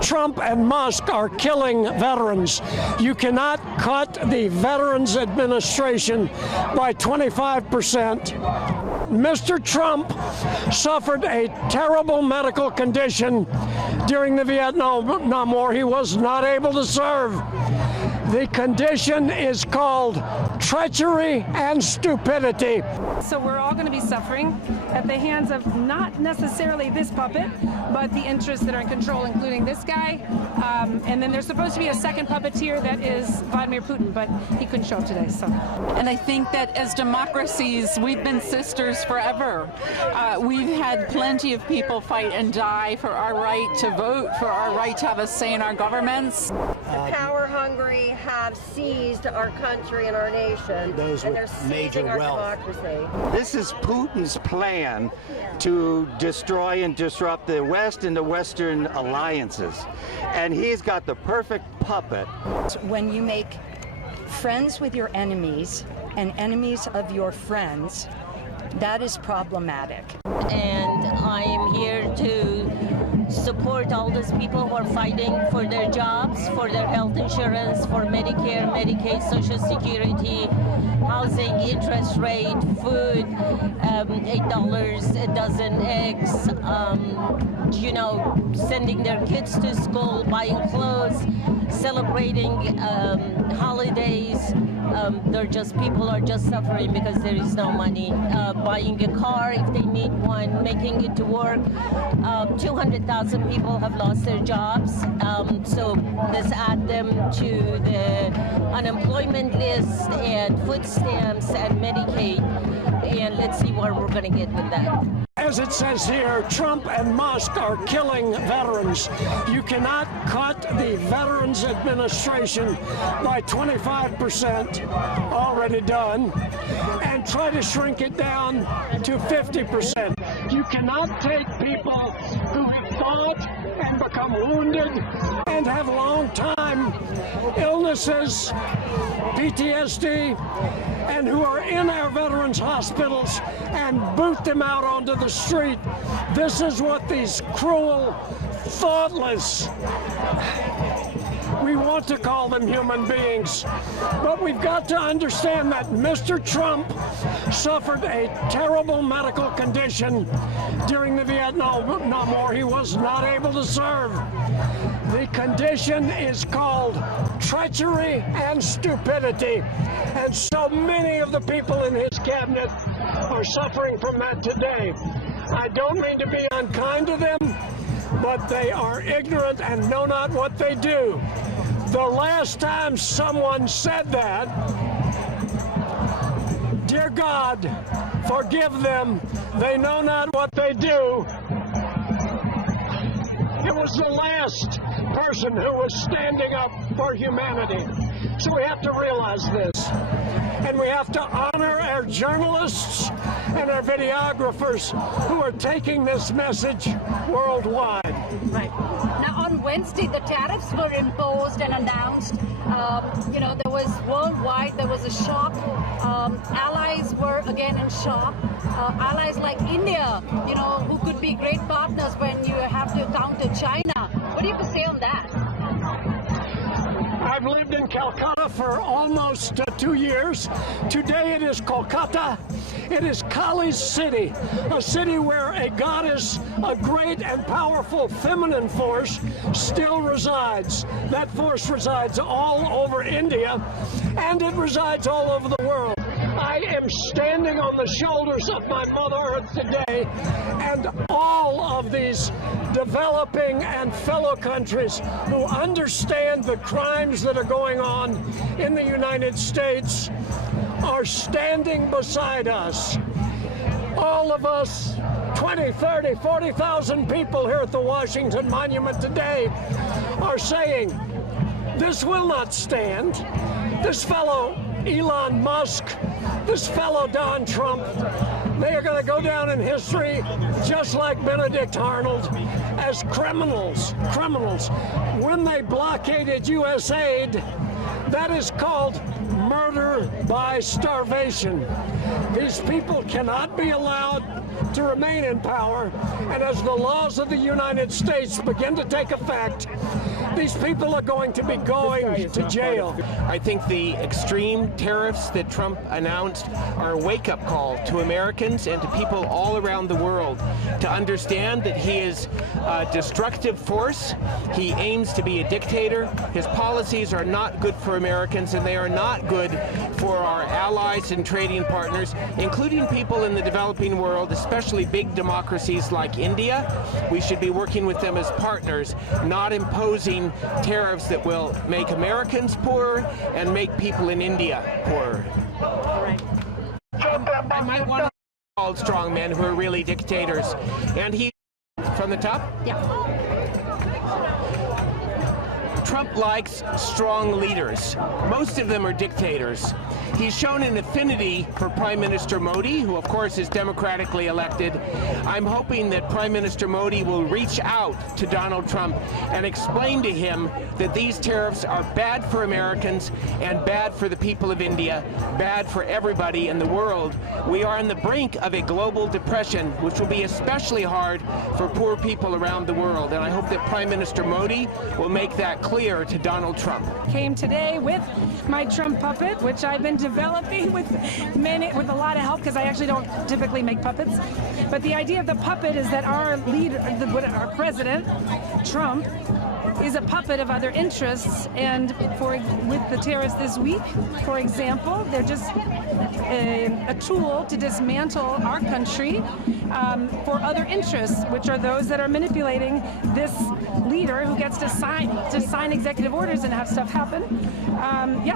Trump and Musk are killing veterans. You cannot cut the Veterans Administration by 25%. Mr. Trump suffered a terrible medical condition during the Vietnam War. He was not able to serve. The condition is called treachery and stupidity. So we're all going to be suffering at the hands of not necessarily this puppet, but the interests that are in control, including this guy. And then there's supposed to be a second puppeteer that is Vladimir Putin, but he couldn't show up today. So. And I think that as democracies, we've been sisters forever. We've had plenty of people fight and die for our right to vote, for our right to have a say in our governments. The power-hungry have seized our country and our nation, those and with they're major seizing our wealth. democracy. This is Putin's plan to destroy and disrupt the West and the Western alliances. And he's got the perfect puppet. When you make friends with your enemies and enemies of your friends, that is problematic. And I am here to support all those people who are fighting for their jobs, for their health insurance, for Medicare, Medicaid, Social Security, housing, interest rate, food, $8 a dozen eggs, sending their kids to school, buying clothes, celebrating holidays. People are just suffering because there is no money. Buying a car if they need one, making it to work. 200,000 people have lost their jobs. So let's add them to the unemployment list and food stamps and Medicaid. And let's see where we're going to get with that. As it says here, Trump and Musk are killing veterans. You cannot cut the Veterans Administration by 25%, already done, and try to shrink it down to 50%. You cannot take people who have fought and become wounded and have long-time illnesses, PTSD, and who are in our veterans' hospitals and boot them out onto the street. This is what these cruel, thoughtless, we want to call them human beings, but we've got to understand that Mr. Trump suffered a terrible medical condition during the Vietnam War. He was not able to serve. The condition is called treachery and stupidity, and so many of the people in his cabinet are suffering from that today. I don't mean to be unkind to them, but they are ignorant and know not what they do. The last time someone said that, dear God, forgive them, they know not what they do. It was the last person who was standing up for humanity. So we have to realize this. And we have to honor our journalists and our videographers who are taking this message worldwide. Right. Now on Wednesday, the tariffs were imposed and announced. There was worldwide, there was a shock. Allies were again in shock. Allies like India, who could be great partners when you have to counter China. What do you have to say on that? I've lived in Calcutta for almost 2 years. Today it is Kolkata. It is Kali's city, a city where a goddess, a great and powerful feminine force, still resides. That force resides all over India, and it resides all over the world. I am standing on the shoulders of my Mother Earth today, and all of these developing and fellow countries who understand the crimes that are going on in the United States are standing beside us. All of us, 20, 30, 40,000 people here at the Washington Monument today are saying, this will not stand. This fellow Elon Musk, this fellow Don Trump, they are going to go down in history just like Benedict Arnold as criminals. When they blockaded U.S. aid, that is called murder by starvation. These people cannot be allowed to remain in power, and as the laws of the United States begin to take effect, these people are going to be going to jail. I think the extreme tariffs that Trump announced are a wake-up call to Americans and to people all around the world to understand that he is a destructive force. He aims to be a dictator. His policies are not good for Americans, and they are not good for our allies and trading partners, including people in the developing world, especially big democracies like India. We should be working with them as partners, not imposing tariffs that will make Americans poorer and make people in India poorer. I might want to call strong men who are really dictators. And he, from the top? Yeah. Trump likes strong leaders. Most of them are dictators. He's shown an affinity for Prime Minister Modi, who of course is democratically elected. I'm hoping that Prime Minister Modi will reach out to Donald Trump and explain to him that these tariffs are bad for Americans and bad for the people of India, bad for everybody in the world. We are on the brink of a global depression, which will be especially hard for poor people around the world. And I hope that Prime Minister Modi will make that clear to Donald Trump. Came today with my Trump puppet, which I've been developing with a lot of help, because I actually don't typically make puppets. But the idea of the puppet is that our leader, our president, Trump, is a puppet of other interests, and with the tariffs this week, for example, they're just a tool to dismantle our country for other interests, which are those that are manipulating this leader who gets to sign executive orders and have stuff happen.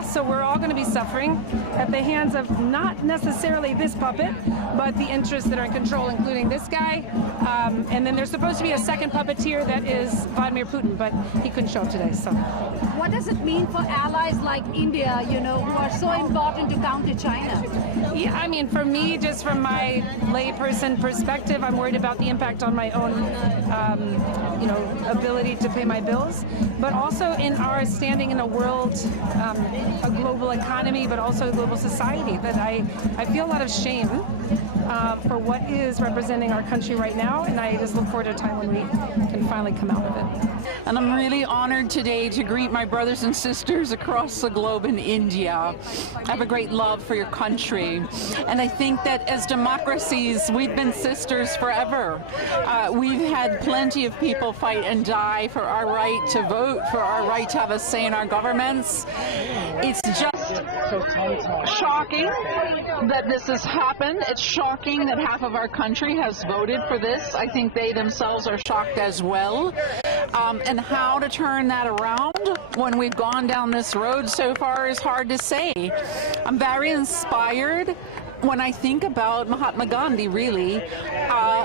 So we're all going to be suffering at the hands of not necessarily this puppet, but the interests that are in control, including this guy. And then there's supposed to be a second puppeteer that is Vladimir Putin, but he couldn't show up today. So, What does it mean for allies like India, who are so important to counter China? yeah, I mean, for me, just from my layperson perspective, I'm worried about the impact on my own, ability to pay my bills, but also in our standing in a world, a global economy, but also a global society. That I feel a lot of shame for what is representing our country right now, and I just look forward to a time when we can finally come out of it. And I'm really honored today to greet my brothers and sisters across the globe in India. I have a great love for your country. And I think that as democracies, we've been sisters forever. We've had plenty of people fight and die for our right to vote, for our right to have a say in our governments. It's just shocking that this has happened. It's shocking that half of our country has voted for this. I think they themselves are shocked as well. And how to turn that around when we've gone down this road so far is hard to say. I'm very inspired when I think about Mahatma Gandhi, really.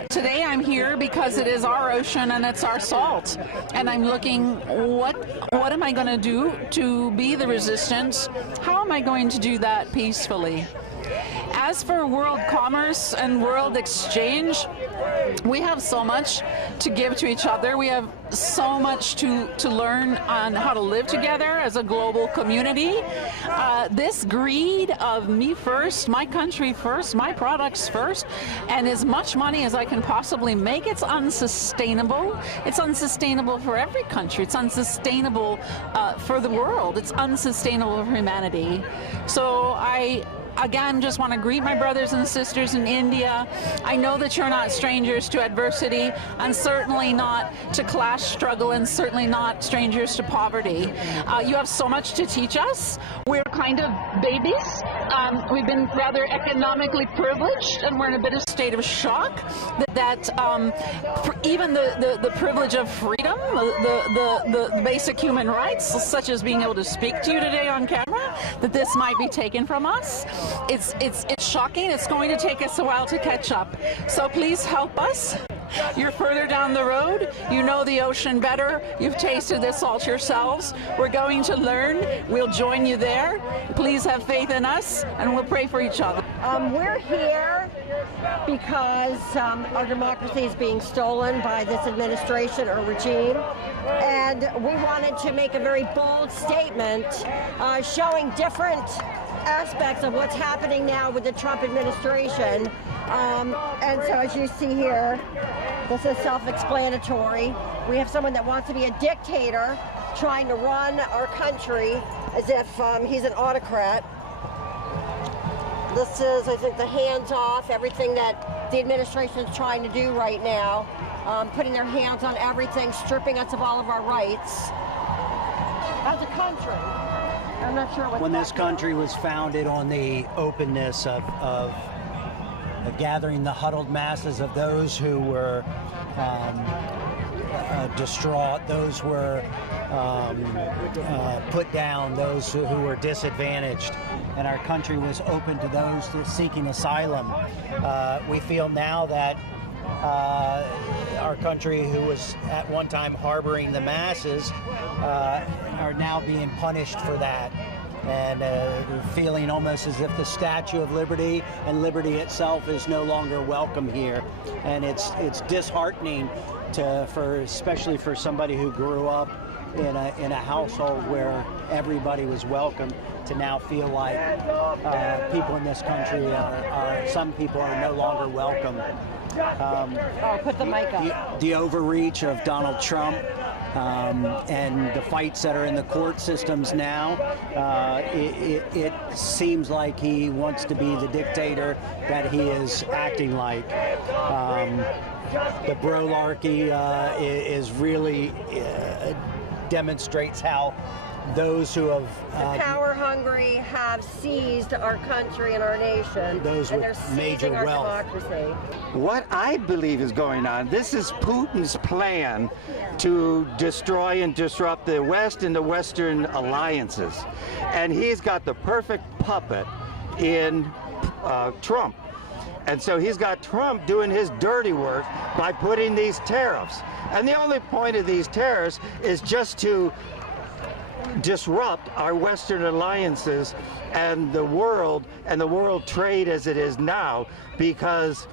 Today I'm here because it is our ocean and it's our salt. And I'm looking, what am I going to do to be the resistance? How am I going to do that peacefully? As for world commerce and world exchange, we have so much to give to each other. We have so much to learn on how to live together as a global community. This greed of me first, my country first, my products first, and as much money as I can possibly make, it's unsustainable. It's unsustainable for every country. It's unsustainable for the world. It's unsustainable for humanity. So I again just want to greet my brothers and sisters in India. I know that you're not strangers to adversity, and certainly not to class struggle, and certainly not strangers to poverty. You have so much to teach us. We're kind of babies. We've been rather economically privileged, and we're in a bit of state of shock that even the privilege of freedom, the basic human rights, such as being able to speak to you today on camera, that this might be taken from us. It's shocking. It's going to take us a while to catch up. So please help us. You're further down the road. You know the ocean better. You've tasted this salt yourselves. We're going to learn. We'll join you there. Please have faith in us, and we'll pray for each other. We're here because our democracy is being stolen by this administration or regime, and we wanted to make a very bold statement showing different aspects of what's happening now with the Trump administration, And so as you see here, this is self-explanatory. We have someone that wants to be a dictator trying to run our country as if he's an autocrat. This is, I think, the hands-off, everything that the administration is trying to do right now, putting their hands on everything, stripping us of all of our rights as a country. I'm not sure what. When this country was founded on the openness of gathering the huddled masses of those who were distraught, those were put down, those who were disadvantaged, and our country was open to those seeking asylum. We feel now that our country, who was at one time harboring the masses, are now being punished for that, and feeling almost as if the Statue of Liberty and liberty itself is no longer welcome here. And it's disheartening especially for somebody who grew up in a household where everybody was welcome, to now feel like people in this country some people are no longer welcome. Put the mic up. The overreach of Donald Trump and the fights that are in the court systems now, it seems like he wants to be the dictator that he is acting like. The brolarchy is really demonstrates how those who have the power hungry have seized our country and our nation, those and with they're major seizing our wealth. democracy. What I believe is going on, this is Putin's plan to destroy and disrupt the West and the Western alliances. And he's got the perfect puppet in Trump. And so he's got Trump doing his dirty work by putting these tariffs. And the only point of these tariffs is just to disrupt our Western alliances and the world trade as it is now, because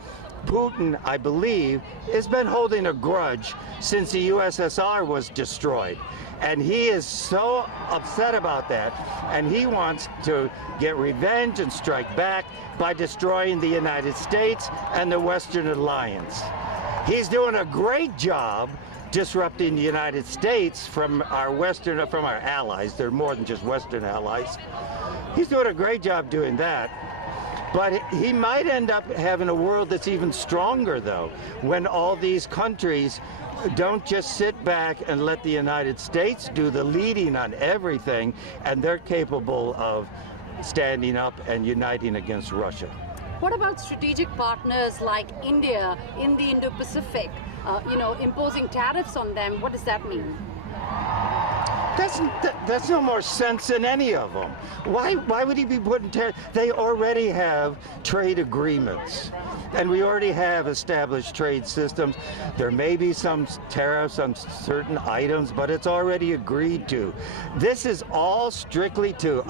Putin, I believe, has been holding a grudge since the USSR was destroyed. And he is so upset about that, and he wants to get revenge and strike back by destroying the United States and the Western Alliance. He's doing a great job disrupting the United States from our allies. They're more than just Western allies. He's doing a great job doing that. But he might end up having a world that's even stronger, though, when all these countries don't just sit back and let the United States do the leading on everything, and they're capable of standing up and uniting against Russia. What about strategic partners like India in the Indo-Pacific? Imposing tariffs on them, what does that mean? That's no more sense than any of them. Why would he be putting tariffs? They already have trade agreements, and we already have established trade systems. There may be some tariffs on certain items, but it's already agreed to. This is all strictly to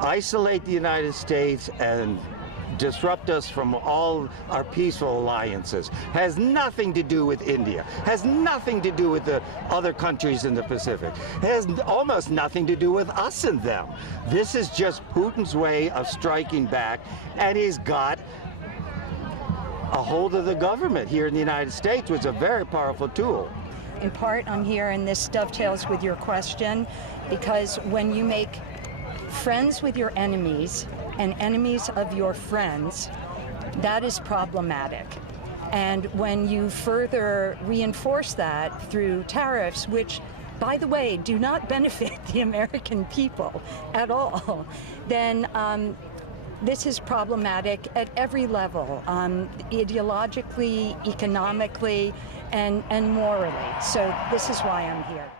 isolate the United States and disrupt us from all our peaceful alliances. Has nothing to do with India, has nothing to do with the other countries in the Pacific, has almost nothing to do with us and them. This is just Putin's way of striking back, and he's got a hold of the government here in the United States, which is a very powerful tool. In part, I'm here, and this dovetails with your question, because when you make friends with your enemies and enemies of your friends, that is problematic. And when you further reinforce that through tariffs, which, by the way, do not benefit the American people at all, then this is problematic at every level, ideologically, economically, and morally. So this is why I'm here.